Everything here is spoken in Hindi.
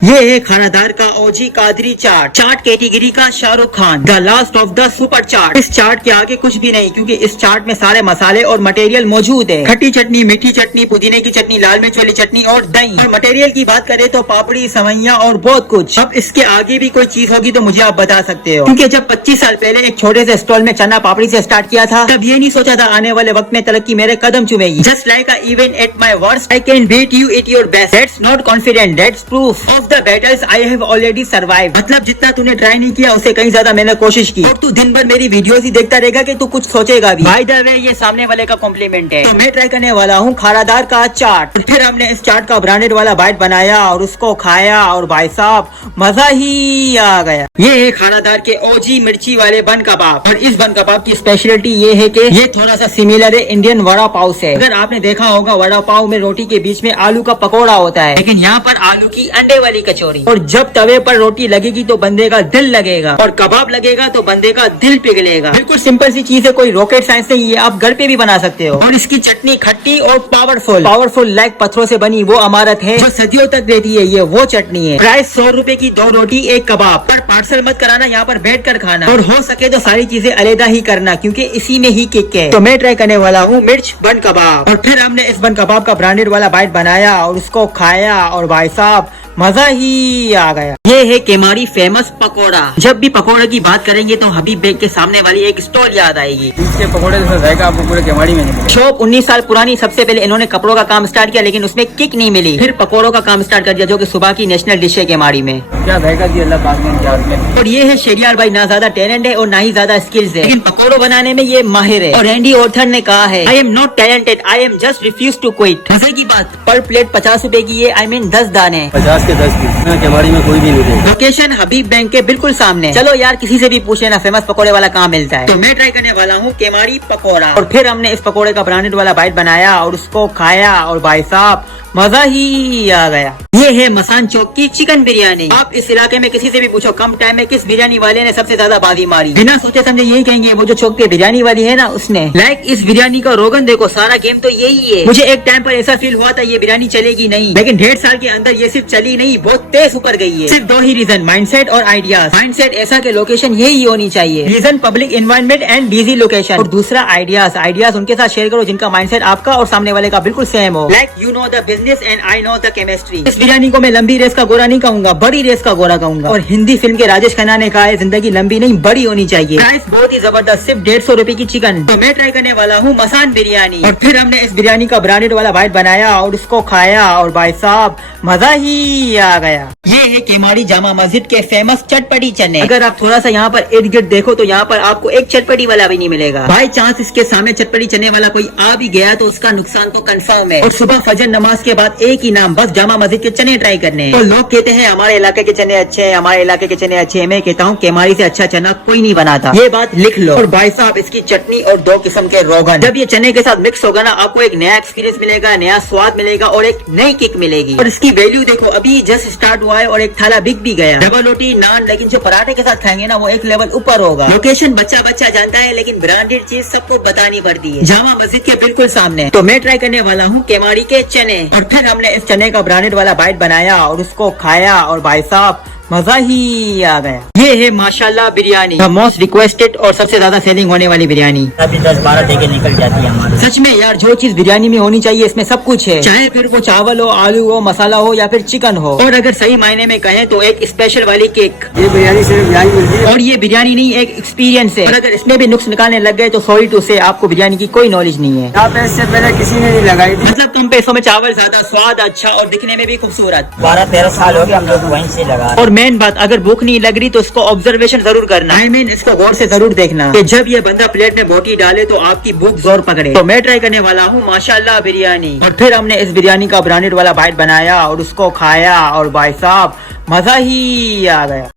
ये है खानादार का ओजी कादरी चाट कैटेगरी का Shahrukh Khan, the last of the super chaat. इस चाट के आगे कुछ भी नहीं, क्योंकि इस चाट में सारे मसाले और मटेरियल मौजूद है। खट्टी चटनी, मीठी चटनी, पुदीने की चटनी, लाल मिर्च वाली चटनी और दही। और मटेरियल की बात करें तो पापड़ी, सवैया और बहुत कुछ। अब इसके आगे भी कोई चीज होगी तो मुझे आप बता सकते हो, क्योंकि जब 25 साल पहले एक छोटे से स्टॉल में चना पापड़ी से स्टार्ट किया था, तब ये नहीं सोचा था आने वाले वक्त में तरक्की मेरे कदम चूमेगी। Just like even at my worst I can beat you at your best. That's not confident, that's proof of the battles I have already survive. मतलब जितना तूने ट्राई नहीं किया उससे कहीं ज्यादा मैंने कोशिश की, और तू दिन भर मेरी वीडियोस ही देखता रहेगा कि तू कुछ सोचेगा भी। बाय द वे ये सामने वाले का कॉम्प्लीमेंट है। तो मैं ट्राई करने वाला हूँ खानादार का चाट। फिर हमने इस चाट का ब्रांडेड वाला बाइट बनाया और उसको खाया, और भाई साहब मजा ही आ गया। ये है खानादार के ओजी मिर्ची वाले बन कबाब। और इस बन कबाब की स्पेशलिटी ये है कि ये थोड़ा सा सिमिलर है इंडियन वड़ा पाव से। अगर आपने देखा होगा वड़ा पाव में रोटी के बीच में आलू का पकौड़ा होता है, लेकिन यहाँ पर आलू की अंडे वाली कचौरी। और जब तवे पर रोटी लगेगी तो बंदे का दिल लगेगा, और कबाब लगेगा तो बंदे का दिल पिघलेगा। बिल्कुल सिंपल सी चीज है, कोई रॉकेट साइंस नहीं है, आप घर पे भी बना सकते हो। और इसकी चटनी खट्टी और पावरफुल लाइक पत्थरों से बनी वो अमारत है जो सदियों तक रहती है। ये वो चटनी है। प्राइस 100 रुपए की 2 रोटी 1 कबाब। पर पार्सल मत कराना, यहाँ पर बैठ कर खाना, और हो सके तो सारी चीजें अलहदा ही करना, क्योंकि इसी में ही किक है। तो मैं ट्राई करने वाला हूँ मिर्च बन कबाब। और फिर हमने इस बन कबाब का ब्रांडेड वाला बाइट बनाया और उसको खाया, और भाई साहब मजा ही आ गया। ये है केमाड़ी फेमस पकोड़ा। जब भी पकोड़े की बात करेंगे तो हबीब बेग के सामने वाली एक स्टॉल याद आएगी। इसके पकोड़े जैसा जाएगा आपको पूरे केमाड़ी में नहीं मिलेगा। शॉप 19 साल पुरानी। सबसे पहले इन्होंने कपड़ों का काम स्टार्ट किया, लेकिन उसमें किक नहीं मिली। फिर पकोड़ों का काम स्टार्ट कर दिया, जो कि सुबह की नेशनल डिश है केमाड़ी में। क्या जाएगा जी अल्लाह पाक ने क्या उसमें। और ये है शेरियार भाई, ना ज्यादा टैलेंट है और ना ही ज्यादा स्किल्स है, लेकिन पकोड़ों बनाने में ये माहिर है। और रैंडी ऑर्थर ने कहा है, I am not talented, I am just refuse to quit. मजे की बात, पर प्लेट 50 रुपए की है, आई मीन 10 दाने। 50 के 10 पीस केमाड़ी में कोई भी नहीं देगा। लोकेशन हबीब बैंक के बिल्कुल सामने। चलो यार किसी से भी पूछ लेना फेमस पकोड़े वाला कहाँ मिलता है। तो मैं ट्राई करने वाला हूँ केमाड़ी पकोड़ा। और फिर हमने इस पकोड़े का ब्रांडेड वाला बाइट बनाया और उसको खाया, और भाई साहब मजा ही आ गया। ये है मसान चौक की चिकन बिरयानी। आप इस इलाके में किसी से भी पूछो कम टाइम में किस बिरयानी वाले ने सबसे ज्यादा बाजी मारी, बिना सोचे समझे यही कहेंगे वो जो चौक पे बिरयानी वाली है ना उसने। लाइक इस बिरयानी का रोगन देखो, सारा गेम तो यही है। मुझे एक टाइम पर ऐसा फील हुआ था ये बिरयानी चलेगी नहीं, लेकिन 1.5 साल के अंदर ये सिर्फ चली नहीं, बहुत तेज ऊपर गई है। सिर्फ 2 ही रीजन, माइंडसेट और आइडियाज। माइंडसेट ऐसा के लोकेशन यही होनी चाहिए। Reason public environment and busy location. और दूसरा आइडियाज उनके साथ शेयर करो जिनका माइंडसेट आपका और सामने वाले का बिल्कुल सेम हो। Like you know the business and I know the chemistry. इस बिरयानी को मैं लंबी रेस का गोरा नहीं कहूंगा, बड़ी रेस का गोरा कहूंगा। और हिंदी फिल्म के राजेश खन्ना ने कहा है, जिंदगी लंबी नहीं बड़ी होनी चाहिए। प्राइस बहुत ही जबरदस्त, सिर्फ 150 रुपए की चिकन। तो मैं ट्राई करने वाला हूँ मसान बिरयानी। और फिर हमने इस बिरयानी का ब्रांडेड वाला बाइट बनाया और उसको खाया, और भाई साहब मजा ही आ गया। ये है केमाड़ी जामा मस्जिद के फेमस चटपटी चने। अगर आप थोड़ा सा यहाँ पर इर्द गिर्द देखो तो यहाँ पर आपको एक चटपटी वाला भी नहीं मिलेगा। बाई चांस इसके सामने चटपटी चने वाला कोई आ भी गया तो उसका नुकसान तो कंफर्म है। और सुबह फजर नमाज के बाद एक ही नाम, बस जामा मस्जिद के चने ट्राई करने। तो लोग कहते हैं हमारे इलाके के चने अच्छे हैं, हमारे इलाके के चने अच्छे हैं। मैं कहता हूँ केमाड़ी से अच्छा चना कोई नहीं बनाता, ये बात लिख लो। और भाई साहब इसकी चटनी और 2 किस्म के रोगन, जब ये चने के साथ मिक्स होगा ना, आपको एक नया एक्सपीरियंस मिलेगा, नया स्वाद मिलेगा और एक नई किक मिलेगी। और इसकी वैल्यू देखो, अभी जस्ट स्टार्ट हुआ है और एक थाला बिक भी गया। डबल रोटी नान, लेकिन जो पराठे के साथ खाएंगे ना वो एक लेवल ऊपर होगा। लोकेशन बच्चा बच्चा जानता है, लेकिन ब्रांडेड चीज सबको बतानी पड़ती है। जामा मस्जिद के बिल्कुल सामने। तो मैं ट्राई करने वाला हूँ केमाड़ी के चने। और फिर हमने इस चने का ब्रांडेड वाला बाइट बनाया और उसको खाया, और भाई साहब मजा ही आ गया। ये है माशाल्लाह बिरयानी, द मोस्ट रिक्वेस्टेड और सबसे ज्यादा सेलिंग होने वाली बिरयानी। अभी 10-12 देके निकल जाती है हमारी। सच में यार, जो चीज बिरयानी में होनी चाहिए इसमें सब कुछ है, चाहे फिर वो चावल हो, आलू हो, मसाला हो या फिर चिकन हो। और अगर सही मायने में कहें तो एक स्पेशल वाली केक। ये बिरयानी सिर्फ बिरयानी मिलती है, और ये बिरयानी नहीं, एक एक्सपीरियंस है। और अगर इसमें भी नुक्स निकालने लग गए तो सॉरी टू से आपको बिरयानी की कोई नॉलेज नहीं है। यहाँ पे इससे पहले किसी ने नहीं लगाई थी। मतलब कम पैसों में चावल ज्यादा, स्वाद अच्छा और दिखने में भी खूबसूरत। 12-13 साल हो गए हम लोग वहीं से लगा। और मेन बात, अगर भूख नहीं लग रही तो इसको ऑब्जर्वेशन जरूर करना। I mean, इसको गौर से जरूर देखना कि जब ये बंदा प्लेट में बोटी डाले तो आपकी भूख जोर पकड़े। तो मैं ट्राई करने वाला हूँ माशाल्लाह बिरयानी। और फिर हमने इस बिरयानी का ब्रांडेड वाला बाइट बनाया और उसको खाया, और भाई साहब मजा ही आ गया।